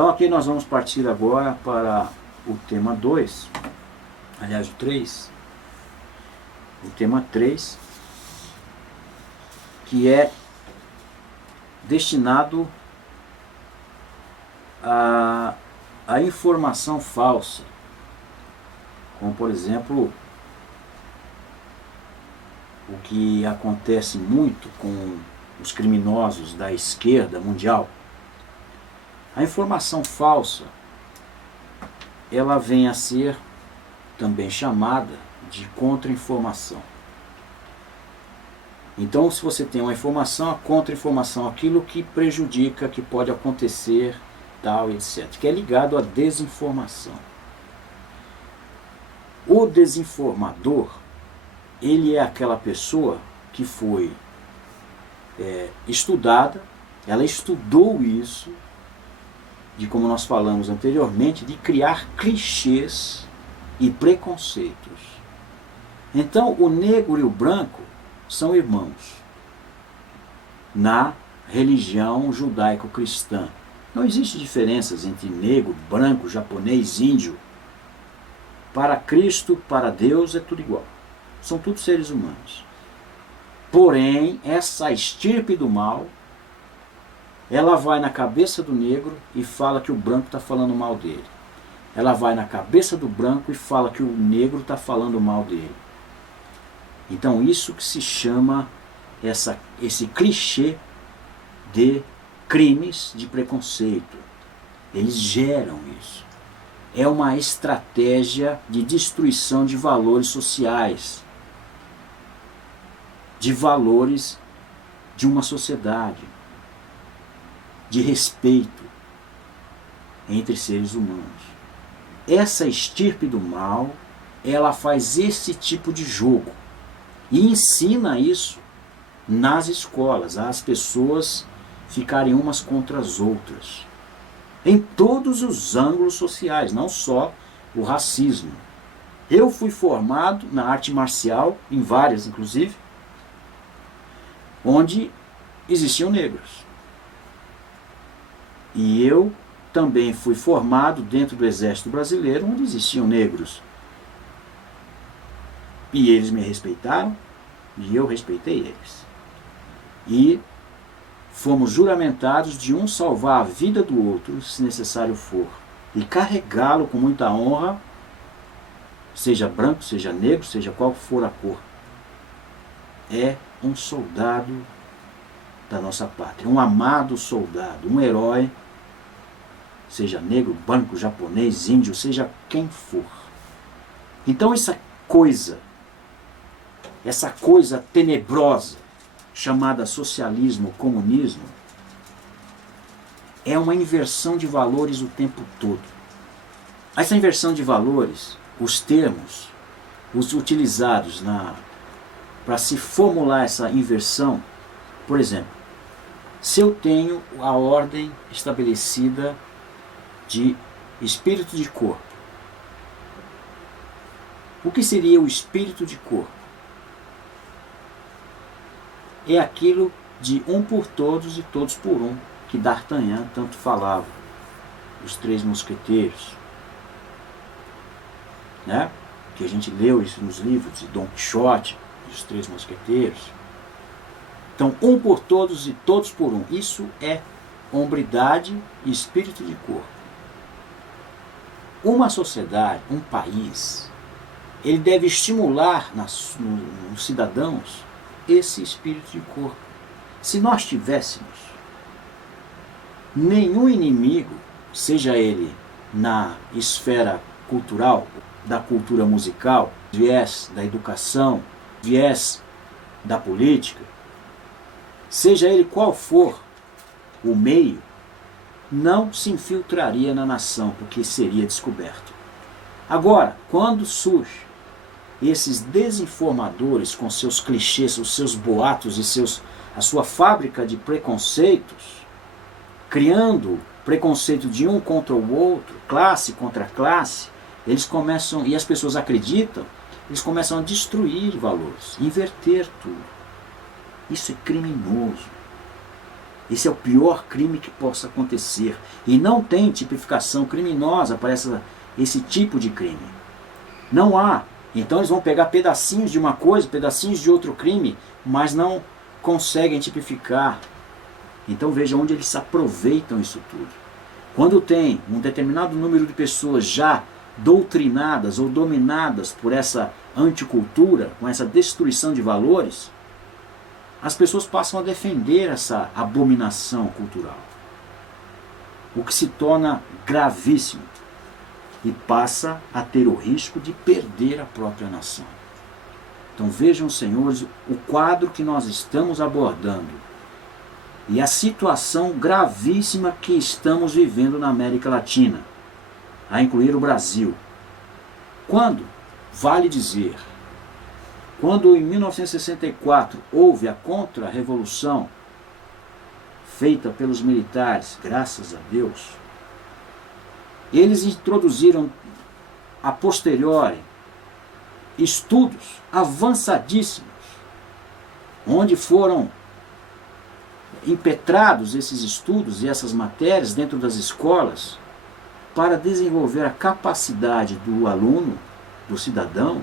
Então aqui nós vamos partir agora para o tema 2, aliás o 3, o tema 3, que é destinado à informação falsa, como por exemplo o que acontece muito com os criminosos da esquerda mundial. A informação falsa, ela vem a ser também chamada de contra-informação. Então, se você tem uma informação, a contra-informação, aquilo que prejudica, que pode acontecer, tal, etc., que é ligado à desinformação. O desinformador, ele é aquela pessoa que foi estudada, ela estudou isso, de como nós falamos anteriormente, de criar clichês e preconceitos. Então, o negro e o branco são irmãos na religião judaico-cristã. Não existe diferenças entre negro, branco, japonês, índio. Para Cristo, para Deus, é tudo igual. São todos seres humanos. Porém, essa estirpe do mal, ela vai na cabeça do negro e fala que o branco está falando mal dele. Ela vai na cabeça do branco e fala que o negro está falando mal dele. Então isso que se chama esse clichê de crimes de preconceito. Eles geram isso. É uma estratégia de destruição de valores sociais, de valores de uma sociedade, de respeito entre seres humanos. Essa estirpe do mal, ela faz esse tipo de jogo e ensina isso nas escolas, as pessoas ficarem umas contra as outras, em todos os ângulos sociais, não só o racismo. Eu fui formado na arte marcial, em várias inclusive, onde existiam negros. E eu também fui formado dentro do Exército Brasileiro, onde existiam negros. E eles me respeitaram, e eu respeitei eles. E fomos juramentados de um salvar a vida do outro, se necessário for, e carregá-lo com muita honra, seja branco, seja negro, seja qual for a cor. É um soldado da nossa pátria, um amado soldado, um herói, seja negro, branco, japonês, índio, seja quem for. Então essa coisa tenebrosa, chamada socialismo, comunismo, é uma inversão de valores o tempo todo. Essa inversão de valores, os termos, os utilizados para se formular essa inversão, por exemplo, se eu tenho a ordem estabelecida de espírito de corpo, o que seria o espírito de corpo? É aquilo de um por todos e todos por um, que D'Artagnan tanto falava, os três mosqueteiros, né? Que a gente leu isso nos livros de Dom Quixote, os três mosqueteiros. Então, um por todos e todos por um. Isso é hombridade e espírito de corpo. Uma sociedade, um país, ele deve estimular nos cidadãos esse espírito de corpo. Se nós tivéssemos nenhum inimigo, seja ele na esfera cultural, da cultura musical, viés da educação, viés da política, seja ele qual for o meio, não se infiltraria na nação, porque seria descoberto. Agora, quando surge esses desinformadores com seus clichês, os seus boatos e a sua fábrica de preconceitos, criando preconceito de um contra o outro, classe contra classe, eles começam, e as pessoas acreditam, eles começam a destruir valores, inverter tudo. Isso é criminoso. Esse é o pior crime que possa acontecer. E não tem tipificação criminosa para esse tipo de crime. Não há. Então eles vão pegar pedacinhos de uma coisa, pedacinhos de outro crime, mas não conseguem tipificar. Então veja onde eles aproveitam isso tudo. Quando tem um determinado número de pessoas já doutrinadas ou dominadas por essa anticultura, com essa destruição de valores, as pessoas passam a defender essa abominação cultural. O que se torna gravíssimo e passa a ter o risco de perder a própria nação. Então vejam, senhores, o quadro que nós estamos abordando e a situação gravíssima que estamos vivendo na América Latina, a incluir o Brasil. Quando, vale dizer, quando em 1964 houve a contra-revolução feita pelos militares, graças a Deus, eles introduziram a posteriori estudos avançadíssimos, onde foram impetrados esses estudos e essas matérias dentro das escolas para desenvolver a capacidade do aluno, do cidadão,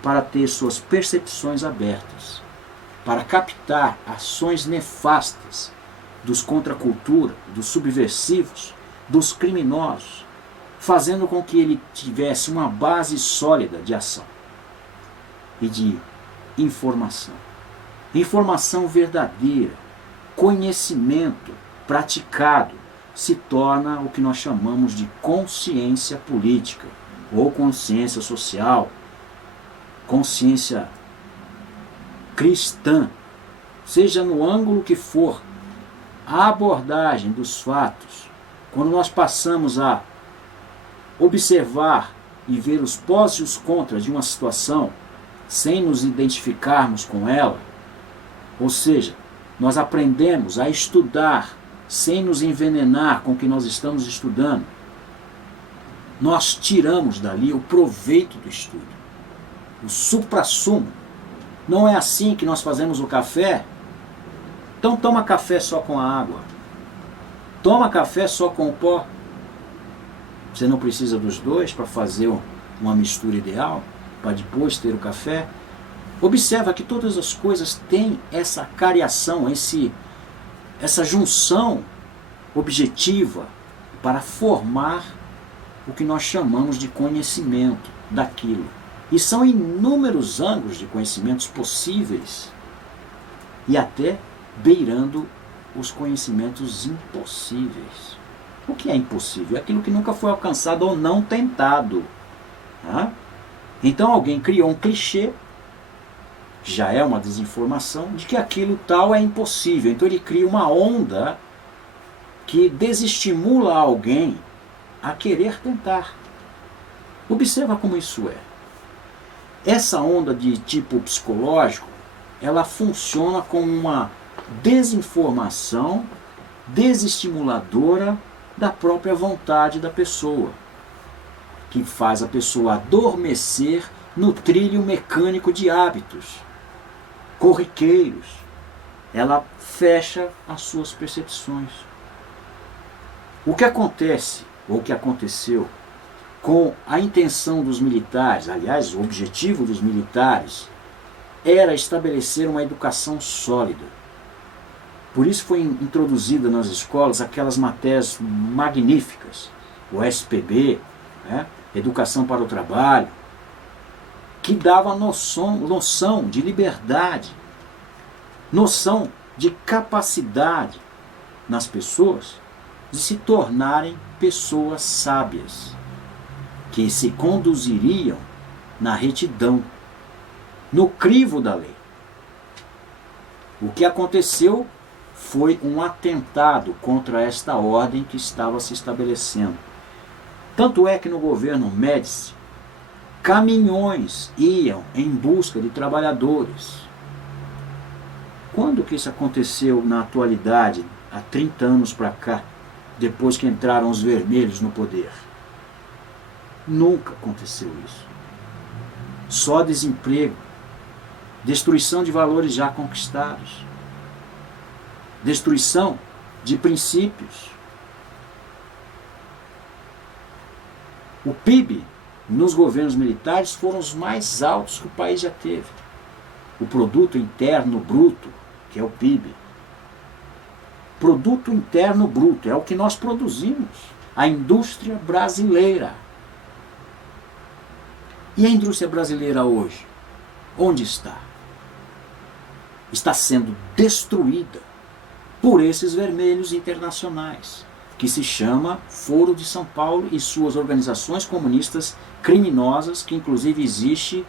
para ter suas percepções abertas, para captar ações nefastas dos contracultura, dos subversivos, dos criminosos, fazendo com que ele tivesse uma base sólida de ação e de informação. Informação verdadeira, conhecimento praticado, se torna o que nós chamamos de consciência política, ou consciência social, consciência cristã, seja no ângulo que for, a abordagem dos fatos, quando nós passamos a observar e ver os pós e os contras de uma situação, sem nos identificarmos com ela, ou seja, nós aprendemos a estudar sem nos envenenar com o que nós estamos estudando, nós tiramos dali o proveito do estudo, o suprassumo. Não é assim que nós fazemos o café? Então toma café só com a água. Toma café só com o pó. Você não precisa dos dois para fazer uma mistura ideal, para depois ter o café. Observa que todas as coisas têm essa cariação, essa junção objetiva para formar o que nós chamamos de conhecimento daquilo. E são inúmeros ângulos de conhecimentos possíveis e até beirando os conhecimentos impossíveis. O que é impossível? É aquilo que nunca foi alcançado ou não tentado. Então alguém criou um clichê, já é uma desinformação, de que aquilo tal é impossível. Então ele cria uma onda que desestimula alguém a querer tentar. Observa como isso é. Essa onda de tipo psicológico, ela funciona como uma desinformação desestimuladora da própria vontade da pessoa, que faz a pessoa adormecer no trilho mecânico de hábitos corriqueiros. Ela fecha as suas percepções. O que acontece, ou o que aconteceu, com a intenção dos militares, aliás, o objetivo dos militares, era estabelecer uma educação sólida. Por isso foi introduzida nas escolas aquelas matérias magníficas, o SPB, Educação para o Trabalho, que dava noção de liberdade, noção de capacidade nas pessoas de se tornarem pessoas sábias, que se conduziriam na retidão, no crivo da lei. O que aconteceu foi um atentado contra esta ordem que estava se estabelecendo. Tanto é que no governo Médici, caminhões iam em busca de trabalhadores. Quando que isso aconteceu na atualidade, há 30 anos para cá, depois que entraram os vermelhos no poder? Nunca aconteceu isso. Só desemprego, destruição de valores já conquistados. destruição de princípios. O PIB nos governos militares foram os mais altos que o país já teve. O Produto Interno Bruto, que é o PIB. Produto Interno Bruto é o que nós produzimos. A indústria brasileira. E a indústria brasileira hoje? Onde está? Está sendo destruída por esses vermelhos internacionais, que se chama Foro de São Paulo e suas organizações comunistas criminosas, que inclusive existe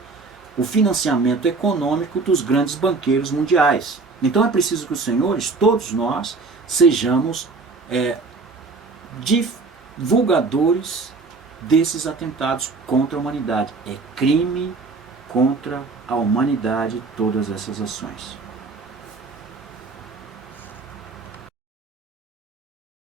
o financiamento econômico dos grandes banqueiros mundiais. Então é preciso que os senhores, todos nós, sejamos divulgadores desses atentados contra a humanidade. É crime contra a humanidade todas essas ações.